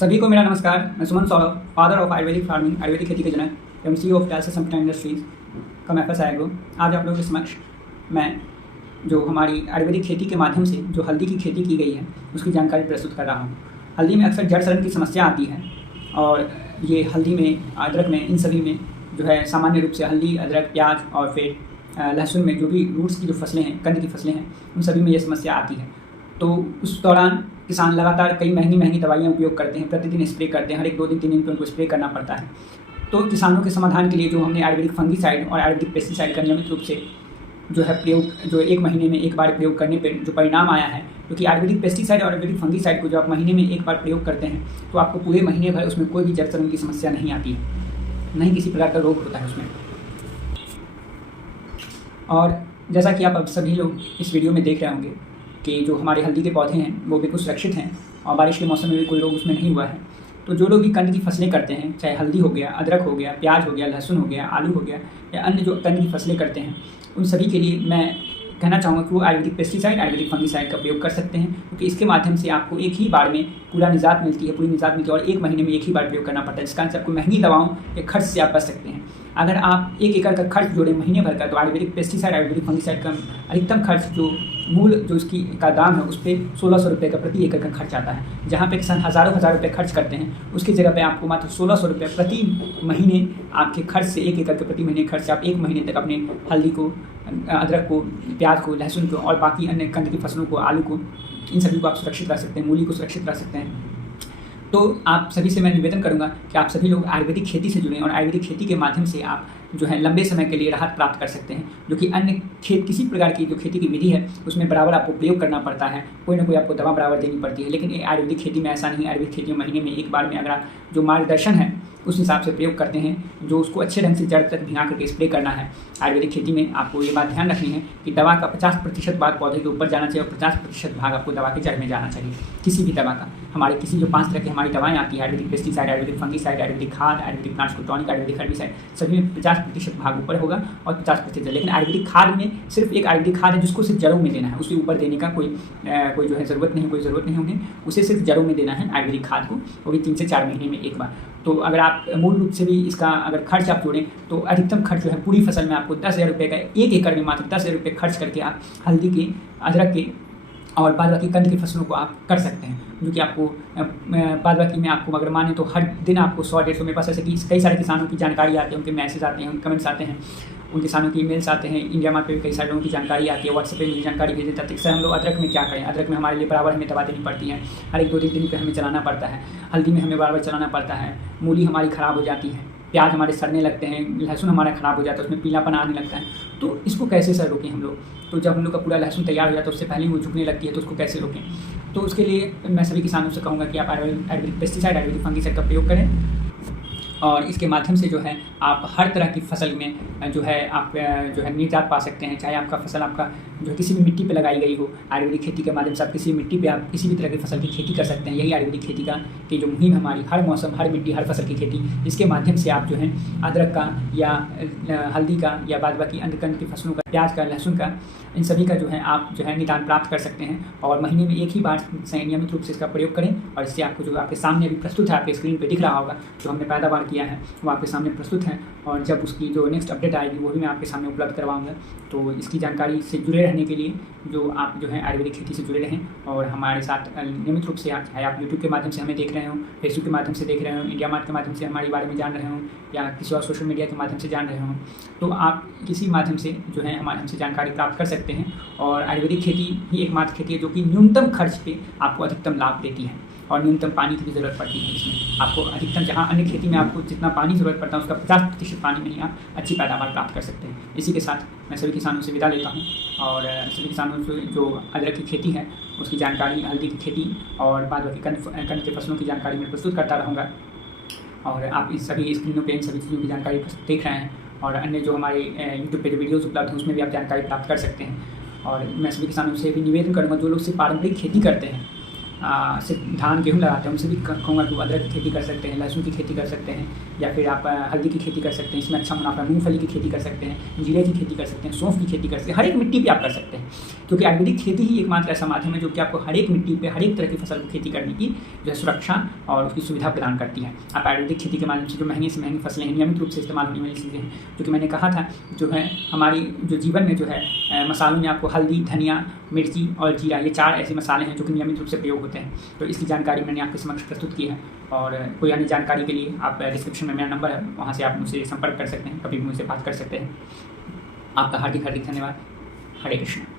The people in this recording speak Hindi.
सभी को मेरा नमस्कार। मैं Suman Saurabh, father of ayurvedic farming, ayurvedic खेती के जनक एवं CEO ऑफ डायलिसिस संपीटा इंडस्ट्रीज का मैं FS एग्रो। आज आप लोगों के समक्ष मैं जो हमारी आयुर्वेदिक खेती के माध्यम से जो हल्दी की खेती की गई है उसकी जानकारी प्रस्तुत कर रहा हूँ। हल्दी में अक्सर जड़ सड़न की समस्या आती है और ये हल्दी में, अदरक में, इन सभी में जो है सामान्य रूप से हल्दी, अदरक, प्याज और फिर लहसुन में जो भी रूट्स की जो फसलें हैं, कंद की फसलें हैं, उन सभी में ये समस्या आती है। तो उस दौरान किसान लगातार कई महंगी दवाइयाँ उपयोग करते हैं, प्रतिदिन स्प्रे करते हैं, हर एक 2 दिन 3 दिन पे उनको स्प्रे करना पड़ता है। तो किसानों के समाधान के लिए जो हमने आयुर्वेदिक फंगीसाइड और आयुर्वेदिक पेस्टिसाइड का नियमित रूप से जो है प्रयोग, जो 1 महीने में एक बार प्रयोग करने पर जो परिणाम आया है, क्योंकि आयुर्वेदिक पेस्टिसाइड और आयुर्वेदिक फंगीसाइड को जो आप महीने में एक बार प्रयोग करते हैं तो आपको पूरे महीने भर उसमें कोई भी जड़ सड़न की समस्या नहीं आती है, नहीं किसी प्रकार का रोग होता है उसमें। और जैसा कि आप अब सभी लोग इस वीडियो में देख रहे होंगे कि जो हमारे हल्दी के पौधे हैं वो बिल्कुल सुरक्षित हैं और बारिश के मौसम में भी कोई रोग उसमें नहीं हुआ है। तो जो लोग भी कंद की फसलें करते हैं, चाहे हल्दी हो गया, अदरक हो गया, प्याज हो गया, लहसुन हो गया, आलू हो गया या अन्य जो कंद की फसलें करते हैं, उन सभी के लिए मैं कहना चाहूँगा कि वो आयुर्वेदिक पेस्टिसाइड, आयुर्वेदिक फंगीसाइड का प्रयोग कर सकते हैं, क्योंकि इसके माध्यम से आपको एक ही बार में पूरी निजात मिलती है और 1 महीने में एक ही बार प्रयोग करना पड़ता है, जिसका आपको महंगी दवाओं के खर्च से आप बच सकते हैं। अगर आप 1 एकड़ का खर्च जोड़ें महीने भर का, तो आयुर्वेदिक पेस्टिसाइड, आयुर्वेदिक फंगीसाइड का अधिकतम खर्च जो मूल जो इसकी का दाम है उस पर 1600 रुपये का प्रति एकड़ का खर्च आता है। जहाँ पे किसान हज़ार रुपये खर्च करते हैं, उसकी जगह पे आपको मात्र 1600 रुपये प्रति महीने आपके खर्च से, 1 एकड़ के प्रति महीने खर्च से आप 1 महीने तक अपने हल्दी को, अदरक को, प्याज को, लहसुन को और बाकी अन्य कंद की फसलों को, आलू को, इन सभी को आप सुरक्षित रख सकते हैं, मूली को सुरक्षित रख सकते हैं। तो आप सभी से मैं निवेदन करूंगा कि आप सभी लोग आयुर्वेदिक खेती से जुड़ें और आयुर्वेदिक खेती के माध्यम से आप जो है लंबे समय के लिए राहत प्राप्त कर सकते हैं, जो कि अन्य किसी प्रकार की जो खेती की विधि है उसमें बराबर आपको प्रयोग करना पड़ता है, कोई ना कोई आपको दवा बराबर देनी पड़ती है। लेकिन आयुर्वेदिक खेती में ऐसा नहीं है। आयुर्वेदिक खेती में महीने में एक बार में अगर आप जो मार्गदर्शन है उस हिसाब से प्रयोग करते हैं, जो उसको अच्छे ढंग से जड़ तक भिगा करके स्प्रे करना है। आयुर्वेदिक खेती में आपको ये बात ध्यान रखनी है कि दवा का 50% भाग पौधे के ऊपर जाना चाहिए और 50% भाग आपको दवा के जड़ में जाना चाहिए। किसी भी दवा का, हमारे किसी जो 5 तरह की हमारी दवाएं आती है, आयुर्वेदिक पेस्टिसाइड, आयुर्वेदिक फंगीसाइड, आयुर्वेदिक खाद, Ayurvedic plants tonic, Ayurvedic herbicide, सभी में 50% भाग ऊपर होगा और 50% जड़। लेकिन आयुर्वेदिक खाद में सिर्फ एक आयुर्वेदिक खाद है जिसको सिर्फ जड़ों में देना है, उसके ऊपर देने का कोई जो है ज़रूरत नहीं होगी, उसे सिर्फ जड़ों में देना है आयुर्वेदिक खाद को, वो भी 3 से 4 महीने में एक बार। तो अगर आप मूल रूप से भी इसका अगर खर्च आप जोड़ें तो अधिकतम खर्च जो है पूरी फसल में आपको 10,000 रुपये का, 1 एकड़ में मात्र 10,000 रुपये खर्च करके आप हल्दी के, अदरक के और बाद बाकी कंद की फसलों को आप कर सकते हैं, जो कि आपको बाद बाकी में आपको अगर माने तो हर दिन आपको 100-150 मेरे पास ऐसे कि कई सारे किसानों की जानकारी आती है, उनके मैसेज आते हैं, उनके कमेंट्स आते हैं, उन किसानों की ईमेल्स आते हैं, इंडिया मार्ट पे भी कई सारे लोगों की जानकारी आती है, व्हाट्सएप पे मुझे जानकारी भेज देते हैं। सर हम लोग अदरक में क्या करें, अदरक में हमारे लिए बराबर हमें दवा देनी पड़ती है, हर एक 2-3 दिन पे हमें चलाना पड़ता है, हल्दी में हमें बार चलाना पड़ता है, मूली हमारी ख़राब हो जाती है, प्याज हमारे सड़ने लगते हैं, लहसुन हमारा ख़राब हो जाता है, उसमें पीलापन आने लगता है। तो इसको कैसे सर रोकें हम लोग? तो जब हम लोग का पूरा लहसुन तैयार हो जाता है उससे पहले ही वो झुकने लगती है, तो उसको कैसे रोकें? तो उसके लिए मैं सभी किसानों से कहूँगा कि आप आयुर्वेदिक पेस्टिसाइड, आयुर्वेदिक फंगीसाइड का प्रयोग करें और इसके माध्यम से जो है आप हर तरह की फसल में जो है आप जो है निजात पा सकते हैं। चाहे आपका फसल आपका जो किसी भी मिट्टी पे लगाई गई हो, आयुर्वेदिक खेती के माध्यम से आप किसी मिट्टी पे आप किसी भी तरह की फसल की खेती कर सकते हैं। यही आयुर्वेदिक खेती का की जो मुहिम हमारी, हर मौसम, हर मिट्टी, हर फसल की खेती, इसके माध्यम से आप जो है अदरक का या हल्दी का या बाद बाकी अन्य कंद की फसलों का, प्याज का, लहसुन का, इन सभी का जो है आप जो है निदान प्राप्त कर सकते हैं और महीने में एक ही बार नियमित रूप से इसका प्रयोग करें। और इससे आपको जो आपके सामने अभी प्रस्तुत है, आपके स्क्रीन पे दिख रहा होगा, जो हमने पैदावार किया है वो आपके सामने प्रस्तुत है और जब उसकी जो नेक्स्ट अपडेट आएगी वो भी मैं आपके सामने उपलब्ध करवाऊंगा। तो इसकी जानकारी से जुड़े रहने के लिए जो आप जो है आयुर्वेदिक खेती से जुड़े रहें और हमारे साथ नियमित रूप से, चाहे आप यूट्यूब के माध्यम से हमें देख रहे हो, फेसबुक के माध्यम से देख रहे हो, इंडिया मार्ट के माध्यम से हमारे बारे में जान रहे हो या किसी और सोशल मीडिया के माध्यम से जान रहे हो, तो आप किसी माध्यम से जो है हमारे हमसे जानकारी प्राप्त कर सकते हैं। और आयुर्वेदिक खेती ही एकमात्र खेती है जो कि न्यूनतम खर्च पे आपको अधिकतम लाभ देती है और न्यूनतम पानी की भी ज़रूरत पड़ती है इसमें। आपको अधिकतम, जहाँ अन्य खेती में आपको जितना पानी ज़रूरत पड़ता है उसका 50% पानी में ही आप अच्छी पैदावार प्राप्त कर सकते हैं। इसी के साथ मैं सभी किसानों से विदा लेता हूँ और सभी किसानों से जो अदरक की खेती है उसकी जानकारी, हल्दी की खेती और बाद बाकी कंद के फसलों की जानकारी मैं प्रस्तुत करता रहूँगा। और आप इस सभी स्क्रीनों पर इन सभी चीज़ों की जानकारी देख रहे हैं और अन्य जो हमारे यूट्यूब पे जो वीडियोज़ उपलब्ध हैं उसमें भी आप जानकारी प्राप्त कर सकते हैं। और मैं सभी किसानों से भी निवेदन करूँगा, जो लोग सिर्फ पारंपरिक खेती करते हैं सिर्फ धान गेहूँ लगाते हैं उनसे भी कहूँगा कि वो अदरक की खेती कर सकते हैं, लहसुन की खेती कर सकते हैं, या फिर आप हल्दी की खेती कर सकते हैं, इसमें अच्छा मुनाफा, मूंगफली की खेती कर सकते हैं, जीरे की खेती कर सकते हैं, सौंफ की खेती कर सकते हैं। हर एक मिट्टी पे आप कर सकते हैं, क्योंकि आयुर्वेदिक खेती ही एकमात्र ऐसा माध्यम है जो कि आपको हर एक मिट्टी पे हर एक तरह की फसल को खेती करने की जो है सुरक्षा और उसकी सुविधा प्रदान करती है। आप आयुर्वेदिक खेती के माध्यम से जो महंगी से महंगी फसलें हैं, नियमित रूप से इस्तेमाल होने वाली चीज़ें हैं, जो कि मैंने कहा था जो है हमारी जो जीवन में जो है मसालों में आपको हल्दी, धनिया, मिर्ची और जीरा, ये 4 ऐसे मसाले हैं जो कि नियमित रूप से प्रयोग होते हैं। तो इसकी जानकारी मैंने आपके समक्ष प्रस्तुत की है, और कोई अन्य जानकारी के लिए आप डिस्क्रिप्शन में मेरा नंबर है, वहाँ से आप मुझसे संपर्क कर सकते हैं, कभी भी मुझसे बात कर सकते हैं। आपका हार्दिक धन्यवाद। हरे कृष्ण।